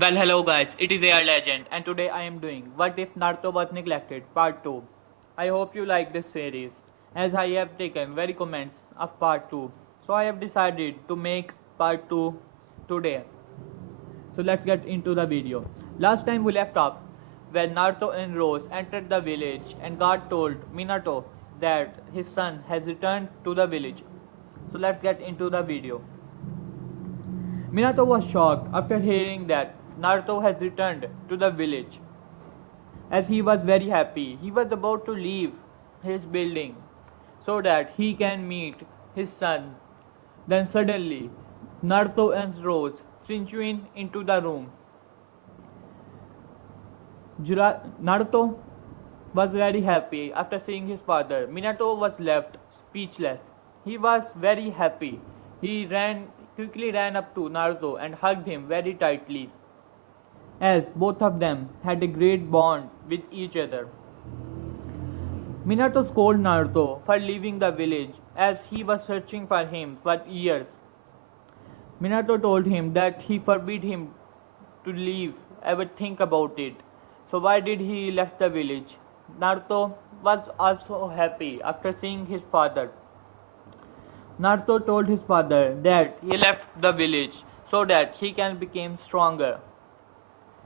Well, hello guys, it is AR Legend, and today I am doing What If Naruto Was Neglected Part 2. I hope you like this series, as I have taken very comments of Part 2. So I have decided to make Part 2 today. So let's get into the video. Last time we left off when Naruto and Rose entered the village and God told Minato that his son has returned to the village. So let's get into the video. Minato was shocked after hearing that Naruto has returned to the village. As he was very happy, he was about to leave his building so that he can meet his son. Then suddenly, Naruto and Rose sneaked into the room. Naruto was very happy after seeing his father. Minato was left speechless. He was very happy. He quickly ran up to Naruto and hugged him very tightly, as both of them had a great bond with each other. Minato scolded Naruto for leaving the village as he was searching for him for years. Minato told him that he forbid him to leave, ever think about it. So why did he left the village? Naruto was also happy after seeing his father. Naruto told his father that he left the village so that he can become stronger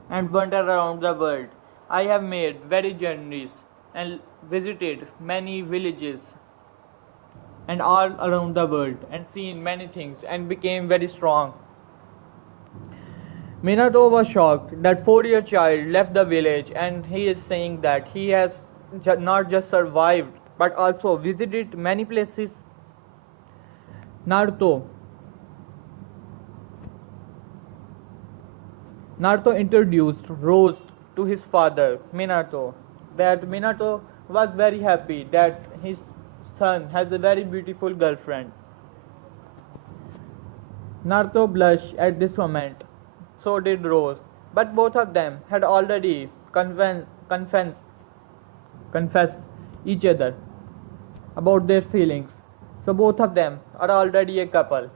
and wander around the world. I have made very journeys and visited many villages and all around the world and seen many things and became very strong. Minato was shocked that 4-year child left the village, and he is saying that he has not just survived but also visited many places. Naruto introduced Rose to his father, Minato. That Minato was very happy that his son has a very beautiful girlfriend. Naruto blushed at this moment. So did Rose. But both of them had already confessed each other about their feelings. So both of them are already a couple.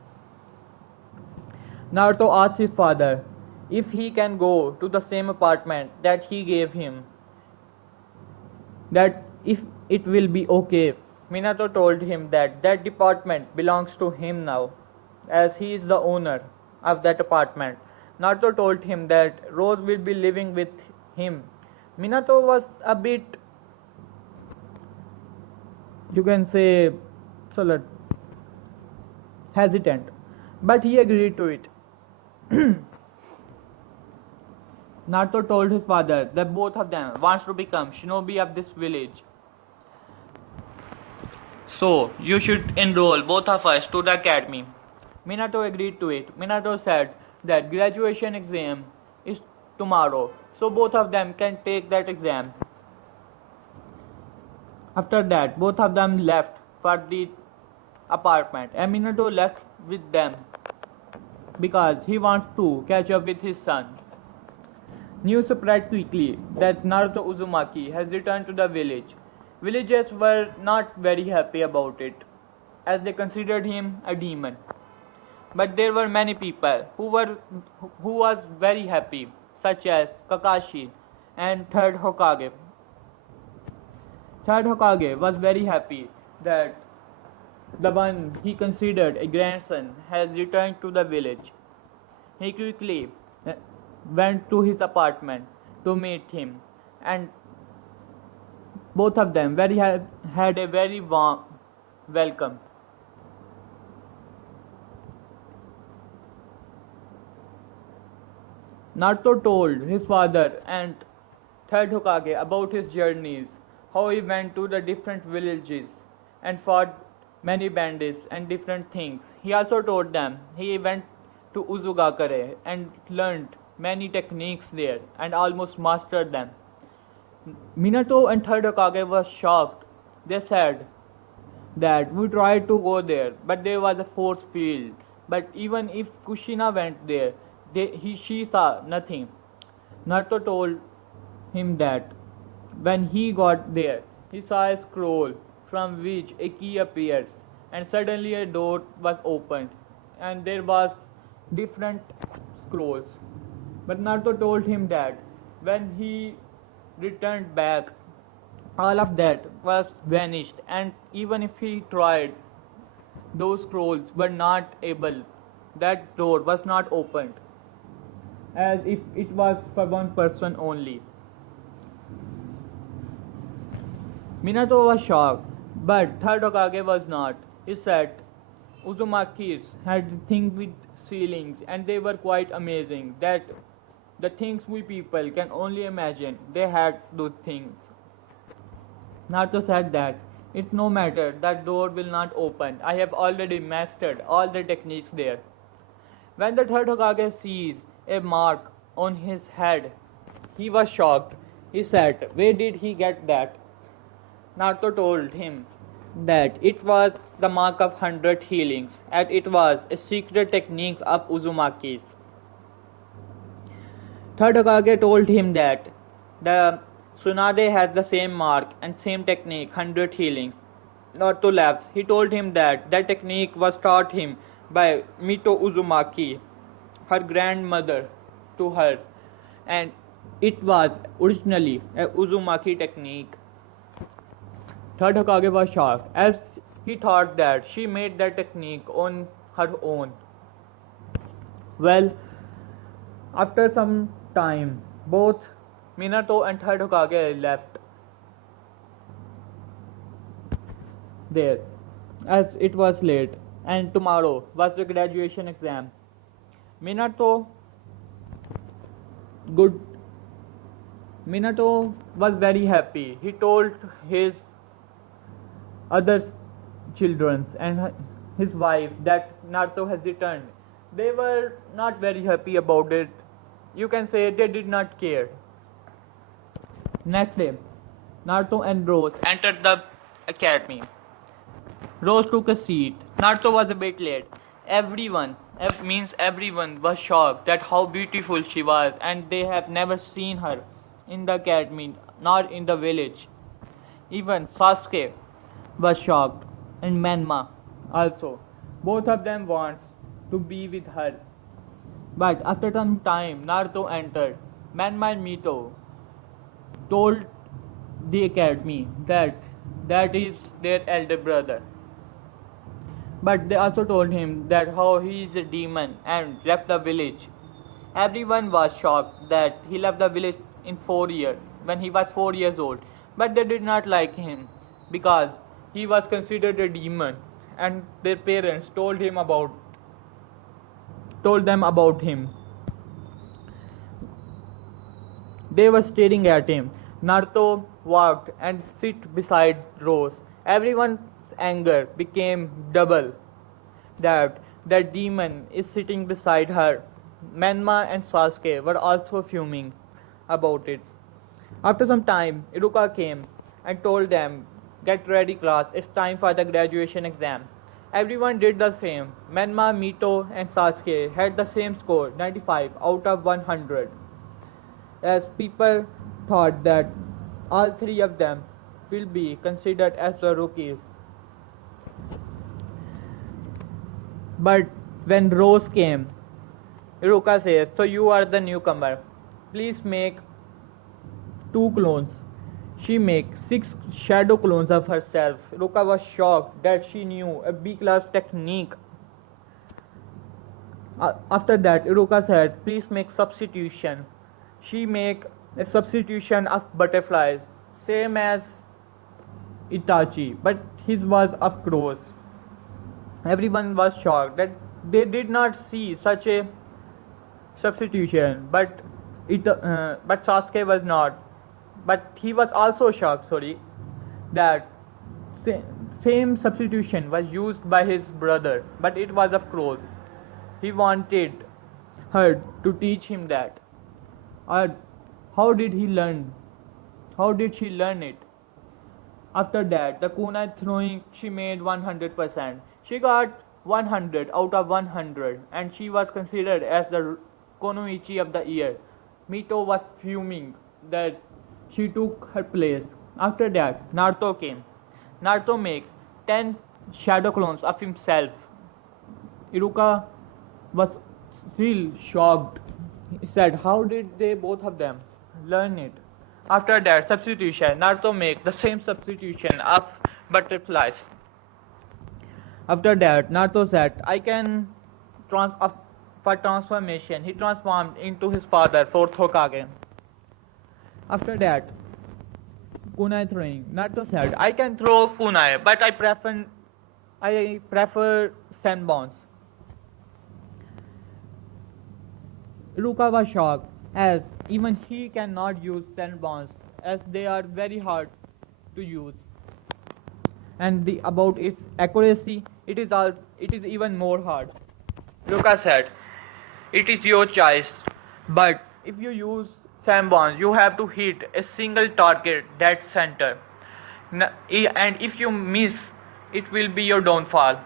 Naruto asked his father if he can go to the same apartment that he gave him, that if it will be okay. Minato told him that that apartment belongs to him now, as he is the owner of that apartment. Naruto told him that Rose will be living with him. Minato was a bit, you can say, hesitant, but he agreed to it. Naruto told his father that both of them wants to become shinobi of this village. So you should enroll both of us to the academy. Minato agreed to it. Minato said that graduation exam is tomorrow, so both of them can take that exam. After that, both of them left for the apartment, and Minato left with them because he wants to catch up with his son. News spread quickly that Naruto Uzumaki has returned to the village. Villagers were not very happy about it, as they considered him a demon. But there were many people who was very happy, such as Kakashi and Third Hokage. Third Hokage was very happy that the one he considered a grandson has returned to the village. He quickly went to his apartment to meet him, and both of them had a very warm welcome. Naruto told his father and Third Hokage about his journeys, how he went to the different villages and fought many bandits and different things. He also told them he went to Uzugakure and learned many techniques there and almost mastered them. Minato and Third Hokage was shocked. They said that we tried to go there, but there was a force field. But even if Kushina went there, she saw nothing. Naruto told him that when he got there, he saw a scroll from which a key appears, and suddenly a door was opened, and there was different scrolls. But Naruto told him that when he returned back, all of that was vanished, and even if he tried, those scrolls were not able, that door was not opened, as if it was for one person only. Minato was shocked, but third Hokage was not. He said Uzumaki's had things with ceilings and they were quite amazing, that the things we people can only imagine, they had those things. Naruto said that it's no matter, that door will not open. I have already mastered all the techniques there. When the third Hokage sees a mark on his head, he was shocked. He said, where did he get that? Naruto told him that it was the mark of 100 healings, and it was a secret technique of Uzumaki's. Third Hokage told him that the Tsunade has the same mark and same technique, 100 healings. Naruto laughs. He told him that that technique was taught him by Mito Uzumaki, her grandmother, to her, and it was originally a Uzumaki technique. Third Hokage was shocked, as he thought that she made that technique on her own. Well, after some time, both Minato and Third Hokage left there, as it was late, and tomorrow was the graduation exam. Minato good Minato was very happy. He told his other children and his wife that Naruto has returned. They were not very happy about it. You can say they did not care. Next day, Naruto and Rose entered the academy. Rose took a seat. Naruto was a bit late. Everyone was shocked at how beautiful she was, and they have never seen her in the academy nor in the village. Even Sasuke was shocked, and Menma also. Both of them wants to be with her. But after some time, Naruto entered. Menma and Mito told the academy that that is their elder brother. But they also told him that how he is a demon and left the village. Everyone was shocked that he left the village in 4 years, when he was 4 years old. But they did not like him because he was considered a demon, and their parents told them about him. They were staring at him. Naruto walked and sit beside Rose. Everyone's anger became double, that that demon is sitting beside her. Menma and Sasuke were also fuming about it. After some time, Iruka came and told them, get ready class, it's time for the graduation exam. Everyone did the same. Menma, Mito and Sasuke had the same score, 95 out of 100. As people thought that all three of them will be considered as the rookies. But when Rose came, Iruka says, so you are the newcomer. Please make 2 clones. She makes 6 shadow clones of herself. Iruka was shocked that she knew a B-class technique. After that, Iruka said, please make substitution. She make a substitution of butterflies, same as Itachi, but his was of crows. Everyone was shocked that they did not see such a substitution, but Sasuke was not. But he was also shocked, that same substitution was used by his brother, but it was of crows. He wanted her to teach him that. How did he learn? How did she learn it? After that, the kunai throwing, she made 100%. She got 100 out of 100, and she was considered as the Konoichi of the year. Mito was fuming that she took her place. After that, Naruto came. Naruto made 10 shadow clones of himself. Iruka was still shocked He said, how did they both of them learn it? After that substitution, Naruto make the same substitution of butterflies. After that, Naruto said, I can for transformation. He transformed into his father, fourth Hokage. After that, kunai throwing. Naruto said, I can throw kunai, but I prefer senbons. Iruka was shocked, as even he cannot use senbons, as they are very hard to use. And about its accuracy, it is even more hard. Iruka said, it is your choice, but if you use senbons, you have to hit a single target, that center. And if you miss, it will be your downfall.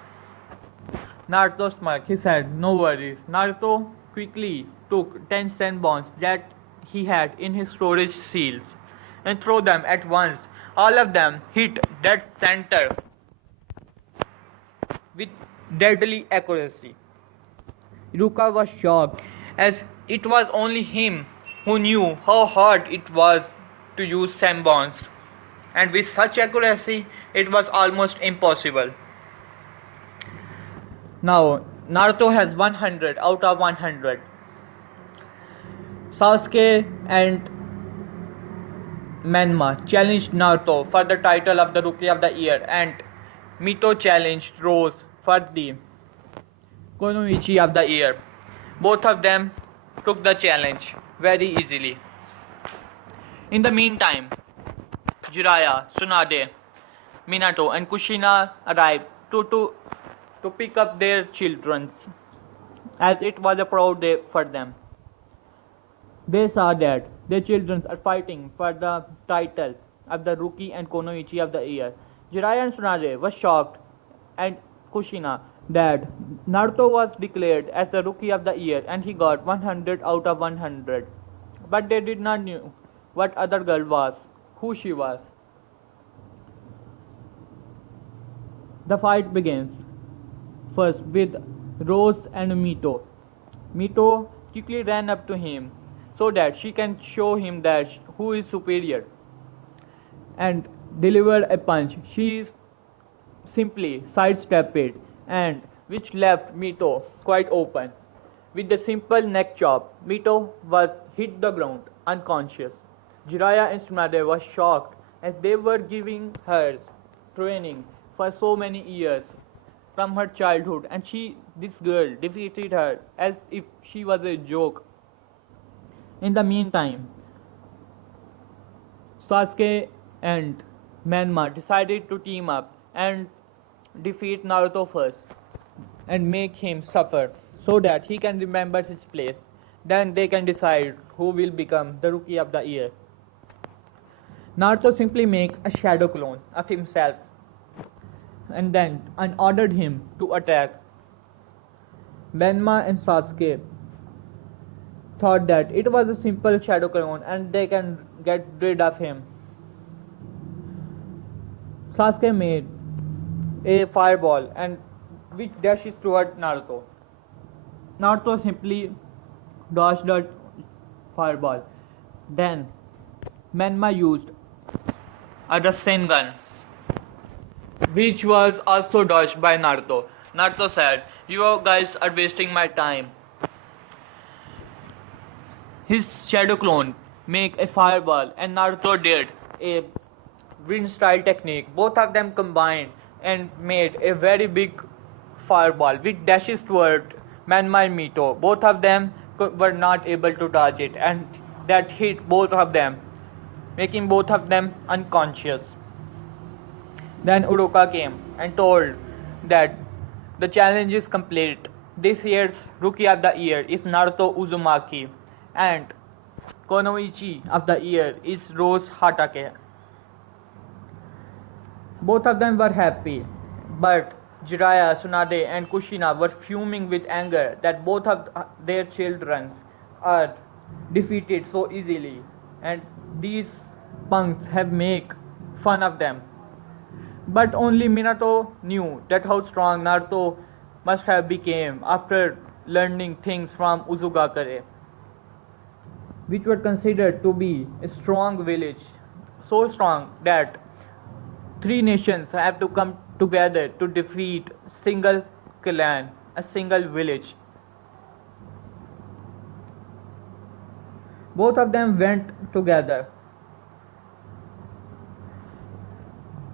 Naruto smirked. He said, no worries. Naruto quickly took 10 senbons that he had in his storage seals and threw them at once. All of them hit that center with deadly accuracy. Iruka was shocked, as it was only him who knew how hard it was to use senbons, and with such accuracy, it was almost impossible. Now, Naruto has 100 out of 100. Sasuke and Menma challenged Naruto for the title of the Rookie of the Year, and Mito challenged Rose for the Konoichi of the Year. Both of them took the challenge very easily. In the meantime, Jiraiya, Tsunade, Minato and Kushina arrived to pick up their children, as it was a proud day for them. They saw that their children are fighting for the title of the Rookie and Konoichi of the Year. Jiraiya and Tsunade were shocked, and Kushina, that Naruto was declared as the Rookie of the Year and he got 100 out of 100. But they did not know what other girl was, who she was. The fight begins first with Rose and Mito. Mito quickly ran up to him so that she can show him that who is superior and delivered a punch. She simply sidestepped it, and which left Mito quite open. With the simple neck chop, Mito was hit the ground unconscious. Jiraiya and Tsunade were shocked, as they were giving her training for so many years from her childhood, and this girl defeated her as if she was a joke. In the meantime, Sasuke and Menma decided to team up and defeat Naruto first and make him suffer so that he can remember his place. Then they can decide who will become the Rookie of the Year. Naruto simply made a shadow clone of himself and ordered him to attack. Menma and Sasuke thought that it was a simple shadow clone and they can get rid of him. Sasuke made a fireball and which dashes toward Naruto. Naruto simply dodged the fireball. Then Menma used a Rasengan, which was also dodged by Naruto. Naruto said, "You guys are wasting my time." His shadow clone make a fireball and Naruto did a wind style technique. Both of them combined and made a very big fireball which dashes toward Menma and Mito. Both of them were not able to dodge it, and that hit both of them, making both of them unconscious. Then Uroka came and told that the challenge is complete. This year's Rookie of the Year is Naruto Uzumaki, and Konoichi of the Year is Rose Hatake. Both of them were happy, but Jiraiya, Tsunade and Kushina were fuming with anger that both of their children are defeated so easily, and these punks have made fun of them. But only Minato knew that how strong Naruto must have become after learning things from Uzugakare. which were considered to be a strong village, so strong that three nations have to come together to defeat single clan, a single village. Both of them went together.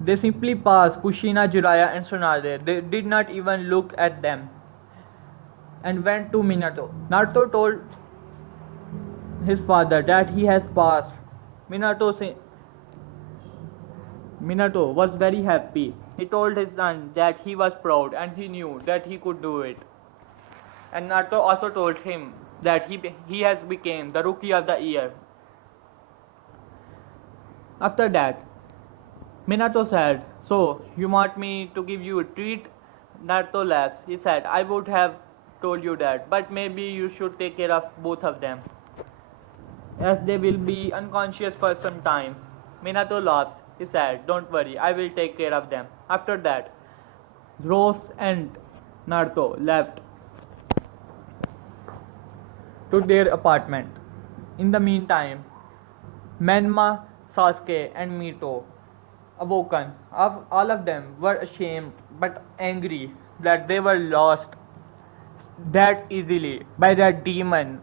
They simply passed Kushina, Jiraiya and Tsunade. They did not even look at them and went to Minato. Naruto told his father that he has passed. Minato was very happy. He told his son that he was proud and he knew that he could do it. And Naruto also told him that he has become the Rookie of the Year. After that, Minato said, "So, you want me to give you a treat?" Naruto laughed. He said, "I would have told you that, but maybe you should take care of both of them, as they will be unconscious for some time." Minato laughs. He said, "Don't worry, I will take care of them." After that, Rose and Naruto left to their apartment. In the meantime, Menma, Sasuke and Mito awoken. All of them were ashamed but angry that they were lost that easily by that demon.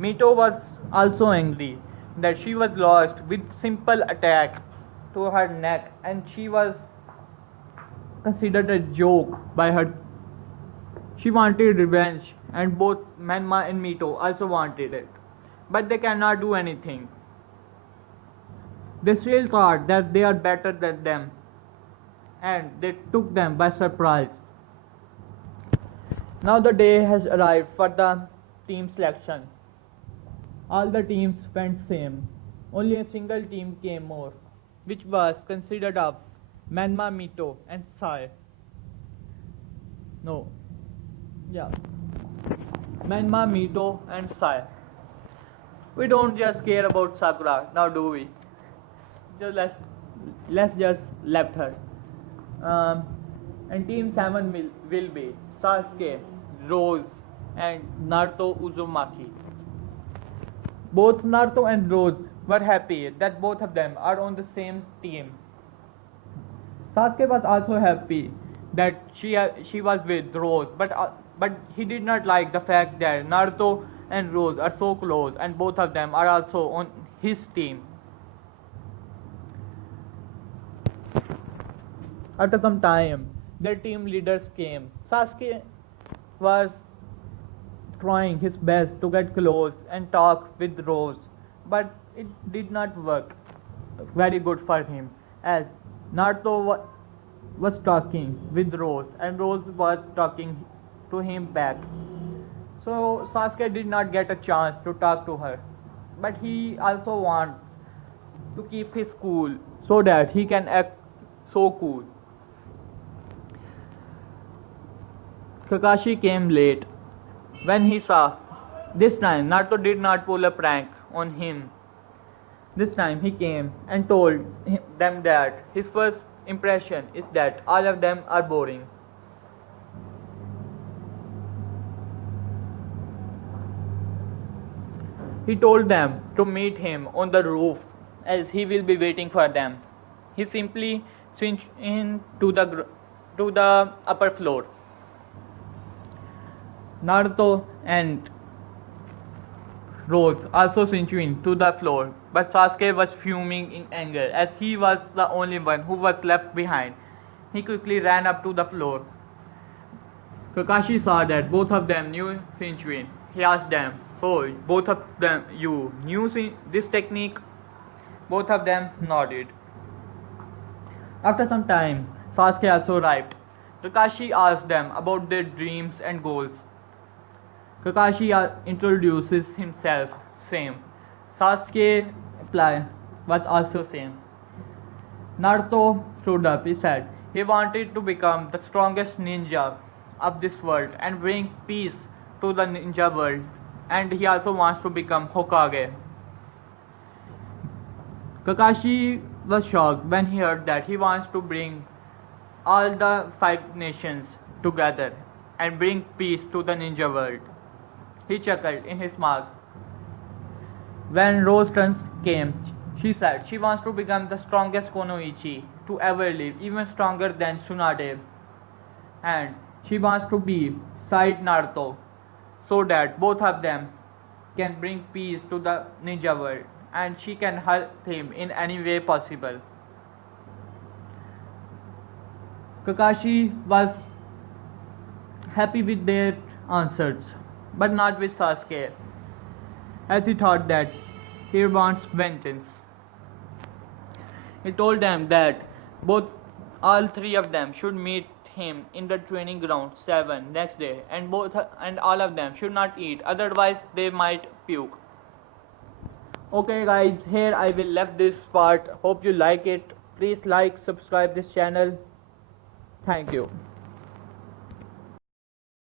Mito was also angry that she was lost with simple attack to her neck, and she was considered a joke by her. She wanted revenge, and both Menma and Mito also wanted it, but they cannot do anything. They still thought that they are better than them, and they took them by surprise. Now the day has arrived for the team selection. All the teams went same. Only a single team came more, which was considered of Menma, Mito and Sai. No. Yeah. Menma, Mito and Sai. We don't just care about Sakura, now do we? Let's just left her. And team 7 will be Sasuke, Rose and Naruto Uzumaki. Both Naruto and Rose were happy that both of them are on the same team. Sasuke was also happy that she was with Rose, but he did not like the fact that Naruto and Rose are so close and both of them are also on his team. After some time, their team leaders came. Sasuke was trying his best to get close and talk with Rose, but it did not work very good for him, as Naruto was talking with Rose and Rose was talking to him back. So Sasuke did not get a chance to talk to her, but he also wants to keep his cool so that he can act so cool. Kakashi came late. When he saw, this time Naruto did not pull a prank on him. This time he came and told them that his first impression is that all of them are boring. He told them to meet him on the roof as he will be waiting for them. He simply switched in to the upper floor. Naruto and Rose also switched in to the floor, but Sasuke was fuming in anger as he was the only one who was left behind. He quickly ran up to the floor. Kakashi saw that both of them knew Shinchuin. He asked them, "So, both of them, you knew this technique?" Both of them nodded. After some time, Sasuke also arrived. Kakashi asked them about their dreams and goals. Kakashi introduces himself, same. Sasuke reply was also same. Naruto stood up. He said he wanted to become the strongest ninja of this world and bring peace to the ninja world, and he also wants to become Hokage. Kakashi was shocked when he heard that he wants to bring all the 5 nations together and bring peace to the ninja world. He chuckled in his mouth. When Rose turn came, she said she wants to become the strongest Konoichi to ever live, even stronger than Tsunade. And she wants to be side Naruto so that both of them can bring peace to the ninja world and she can help him in any way possible. Kakashi was happy with their answers, but not with Sasuke, as he thought that he wants vengeance. He told them that all three of them should meet him in the training ground 7 next day, and all of them should not eat, otherwise they might puke. Okay guys, here I will left this part. Hope you like it. Please like, subscribe this channel. Thank you.